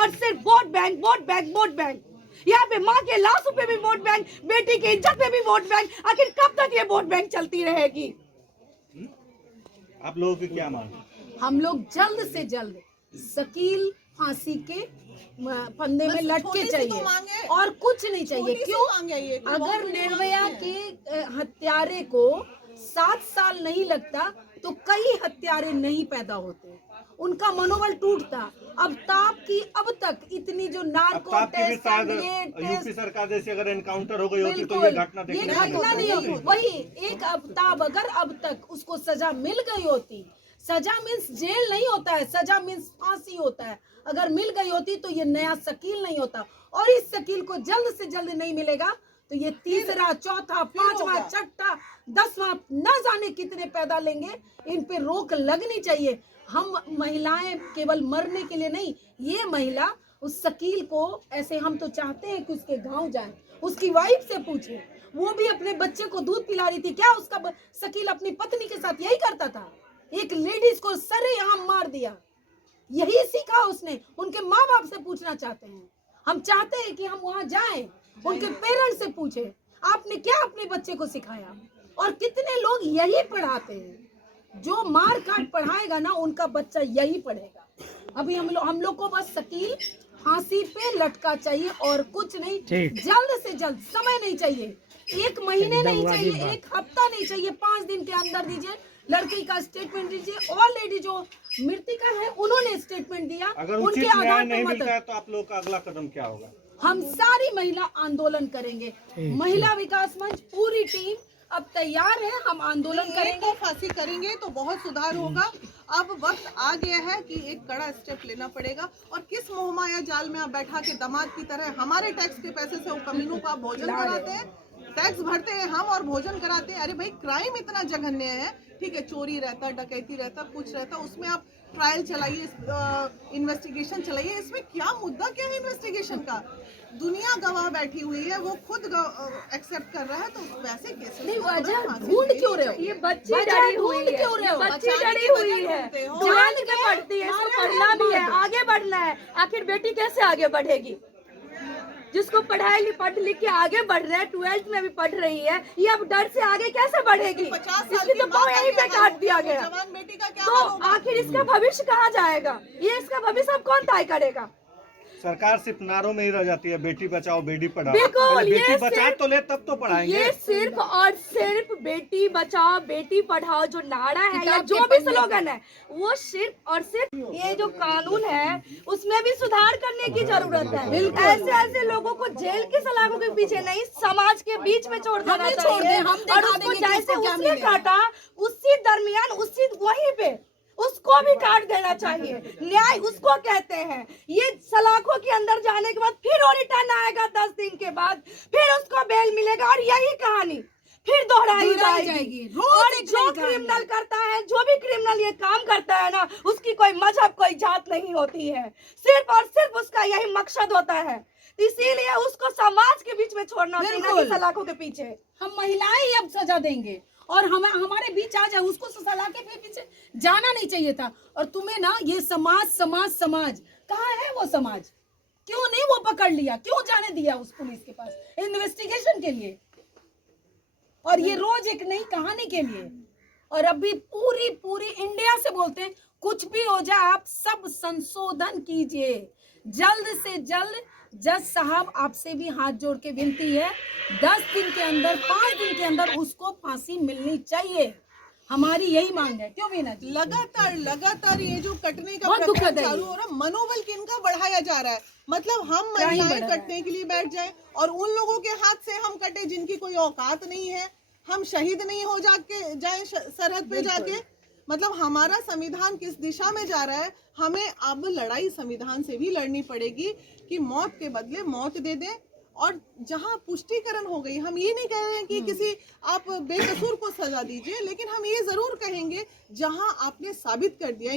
और सिर्फ vote bank, vote bank, vote bank. यहाँ पे माँ के लाशों पे भी वोट बैंक, बेटी की इज्जत पे भी वोट बैंक। आखिर कब तक ये वोट बैंक चलती रहेगी? आप लोगों की क्या मांग? हम लोग जल्द से जल्द शकील फांसी के फंदे में लटके चाहिए और कुछ नहीं चाहिए। क्यों? अगर निर्भया के हत्यारे को 7 साल नहीं लगता तो कई हत्यारे नहीं पैदा होते, उनका मनोबल टूटता। अब तक इतनी जो नार्को टेस्ट, यूपी सरकार जैसे अगर एनकाउंटर हो गई होती तो ये घटना नहीं होती। वही एक अबताब अगर अब तक उसको सजा मिल गई होती, सजा मीन्स जेल नहीं होता है, सजा मीन्स फांसी होता है। अगर मिल गई होती तो ये नया शकील नहीं होता। और इस शकील को जल्द से जल्द नहीं मिलेगा तो ये तीसरा, चौथा, पांचवा, छठा, 10वां न जाने कितने पैदा लेंगे। इन पे रोक लगनी चाहिए। हम महिलाएं केवल मरने के लिए नहीं, ये महिला उस शकील को ऐसे, हम तो चाहते हैं कि उसके गांव जाए, उसकी वाइफ से पूछे, वो भी अपने बच्चे को दूध पिला रही थी क्या? उसका शकील अपनी पत्नी के साथ यही करता था? एक लेडीज को सरेआम मार दिया, यही सीखा उसने। उनके माँ बाप से पूछना चाहते हैं। हम चाहते हैं कि हम वहां जाएं, उनके पेरेंट्स से पूछे आपने क्या अपने बच्चे को सिखाया। और कितने लोग यही पढ़ाते हैं, जो मार काट पढ़ाएगा ना उनका बच्चा यही पढ़ेगा। अभी हम लोग को बस शकील फांसी पे लटका चाहिए और कुछ नहीं। जल्द से जल्द, समय नहीं चाहिए, 1 महीने नहीं चाहिए, 1 हफ्ता नहीं चाहिए, 5 दिन के अंदर दीजिए। लड़की का स्टेटमेंट दीजिए। और लेडी जो मृतिका है उन्होंने स्टेटमेंट दिया, अगर उनके उचित न्याय आधार नहीं पर मिलता है तो आप लोग का अगला कदम क्या होगा? हम सारी महिला आंदोलन करेंगे। महिला विकास मंच पूरी टीम अब तैयार है। हम आंदोलन करेंगे, फांसी करेंगे तो बहुत सुधार होगा। अब वक्त आ गया है कि एक कड़ा स्टेप लेना पड़ेगा। और किस मोहमाया जाल में आप बैठा के दामाद की तरह हमारे टैक्स के पैसे से वो कमीनों का भोजन कराते हैं। टैक्स भरते हैं हम और भोजन कराते हैं। अरे भाई, क्राइम इतना जघन्य है, ठीक है, चोरी रहता, डकैती रहता, कुछ रहता, उसमें आप ट्रायल चलाइए, इन्वेस्टिगेशन चलाइए। इसमें क्या मुद्दा, क्या है इन्वेस्टिगेशन का? दुनिया गवाह बैठी हुई है, वो खुद एक्सेप्ट कर रहा है, तो वैसे कैसे नहीं? वजह ढूंढ क्यों रहे हो? ये बच्ची डरी हुई है, बच्ची डरी हुई है, ट्वेल्थ में पढ़ती है, इसको पढ़ना भी है, आगे बढ़ना है। आखिर बेटी कैसे आगे बढ़ेगी? जिसको पढ़ाई लिख पढ़ लिख के आगे बढ़ रहा है, 12th में भी पढ़ रही है, ये अब डर से आगे कैसे बढ़ेगी? इसकी तो पाँव यहीं पे काट दिया गया। तो आखिर इसका भविष्य कहाँ जाएगा? ये इसका भविष्य अब कौन तय करेगा? सरकार सिर्फ नारों में ही रह जाती है, बेटी बचाओ बेटी पढ़ाओ। बिल्कुल, बेटी बचा तो ले तब तो पढ़ाएंगे। ये सिर्फ और सिर्फ बेटी बचाओ बेटी पढ़ाओ जो नारा है या जो भी स्लोगन है, वो सिर्फ और सिर्फ, ये जो कानून है उसमें भी सुधार करने की जरूरत है। ऐसे लोगों को जेल की सलाखों के पीछे नहीं, समाज के बीच में छोड़ देना चाहिए। और उसको जैसे उसने काटा, उसी दरमियान उसी वहीं पे उसको भी काट देना चाहिए। न्याय उसको कहते हैं। ये सलाखों के अंदर जाने के बाद फिर वो रिटर्न आएगा 10 दिन के बाद, फिर उसको बेल मिलेगा और यही कहानी फिर दोहराई जाएगी। और जो क्रिमिनल करता है, जो भी क्रिमिनल ये काम करता है ना, उसकी कोई मजहब, कोई जात नहीं होती है, सिर्फ और सिर्फ उसका यही मकसद होता है। इसीलिए उसको समाज के बीच में छोड़ना चाहिए, सलाखों के पीछे। हम महिलाएं ही अब सजा देंगे और हमारे बीच आ जाए, उसको सलाखे के पीछे जाना नहीं चाहिए था। और तुम्हें ना ये समाज कहाँ है? वो समाज क्यों नहीं वो पकड़ लिया? क्यों जाने दिया उस पुलिस के पास इन्वेस्टिगेशन के लिए? और ये रोज एक नई कहानी के लिए। और अभी पूरी इंडिया से बोलते हैं, कुछ भी हो जाए आप सब संशोधन कीजिए जल्द से जल्द। जज साहब आपसे भी हाथ जोड़ के विनती है, 10 दिन के अंदर, 5 दिन के अंदर उसको फांसी मिलनी चाहिए। हमारी यही मांग है। क्यों मीना जी? लगातार ये जो कटने का प्रक्रिया चालू हो रहा है, मनोबल किनका बढ़ाया जा रहा है। मतलब हम महिलाएं कटने के लिए बैठ जाए और उन लोगों के हाथ से हम कटे जिनकी कोई औकात नहीं है, हम शहीद नहीं हो जाए सरहद पे जाके। मतलब हमारा संविधान किस दिशा में जा रहा है? हमें अब लड़ाई संविधान से भी लड़नी पड़ेगी कि मौत के बदले मौत दे दें। और जहां पुष्टिकरण हो गई, हम ये नहीं कह रहे हैं कि किसी आप बेकसूर को सजा दीजिए, लेकिन हम ये जरूर कहेंगे जहां आपने साबित कर दिया,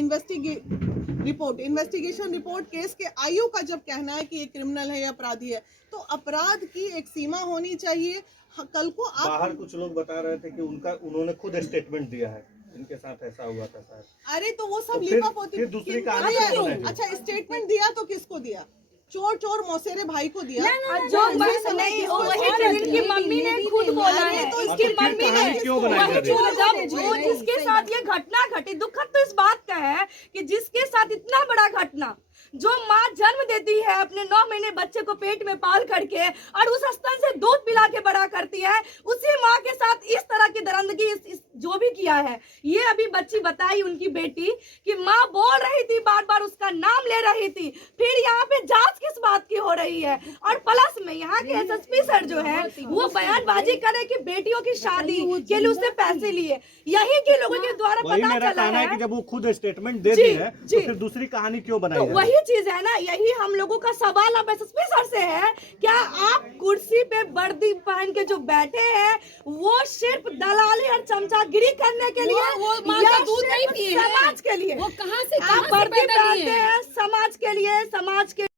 इन्वेस्टिगेशन रिपोर्ट केस के आयु का जब कहना है कि ये क्रिमिनल है या अपराधी है, तो अपराध की एक सीमा होनी चाहिए। कल को आप बाहर कुछ लोग बता रहे थे कि उन्होंने खुद स्टेटमेंट दिया है इनके साथ ऐसा हुआ था सर। अरे तो वो सब तो लिपा पोती फिर दूसरी किनको कहानी दिया? क्यों बनाई? अच्छा स्टेटमेंट दिया तो किसको दिया? चोर चोर मौसेरे भाई को दिया? जो नहीं वही चीज इनकी मम्मी ने खुद बोला है, तो इसकी फिर मम्मी ने कहानी क्यों बनाई वही जा रही है? चीज जब वो जिसके साथ ये घटना घटी, दुखद तो इस बात का है कि जिसके साथ इतना बड़ा घटना, जो माँ जन्म देती है अपने 9 महीने बच्चे को पेट में पाल करके और उस स्तन से दूध पिला के बड़ा करती है, उसी माँ के साथ इस तरह की दरिंदगी इस जो भी किया है। ये अभी बच्ची बताई उनकी बेटी कि माँ बोल रही थी, बार बार उसका नाम ले रही थी, फिर यहाँ पे जांच किस बात की हो रही है? और प्लस में यहाँ के एसएसपी सर जो है वो बयानबाजी करे कि बेटियों की शादी के लिए उसने पैसे लिए, यही के लोगों के द्वारा वही पता मेरा चला कहना है है। कि जब वो खुद स्टेटमेंट दे जी, दी है जी। तो फिर दूसरी कहानी क्यों बनाई तो जा रही है? वही चीज है ना, यही हम लोगों का सवाल अब एसएसपी सर से है, क्या आप कुर्सी पे वर्दी पहन के जो बैठे हैं वो सिर्फ दलाली और चमचागिरी करने के लिए, वो माँ या का दूध नहीं सिर्फ पिए हैं? समाज के लिए? वो कहाँ से आप वर्दी पैदा लिए पहनते हैं? हैं समाज के लिए, समाज के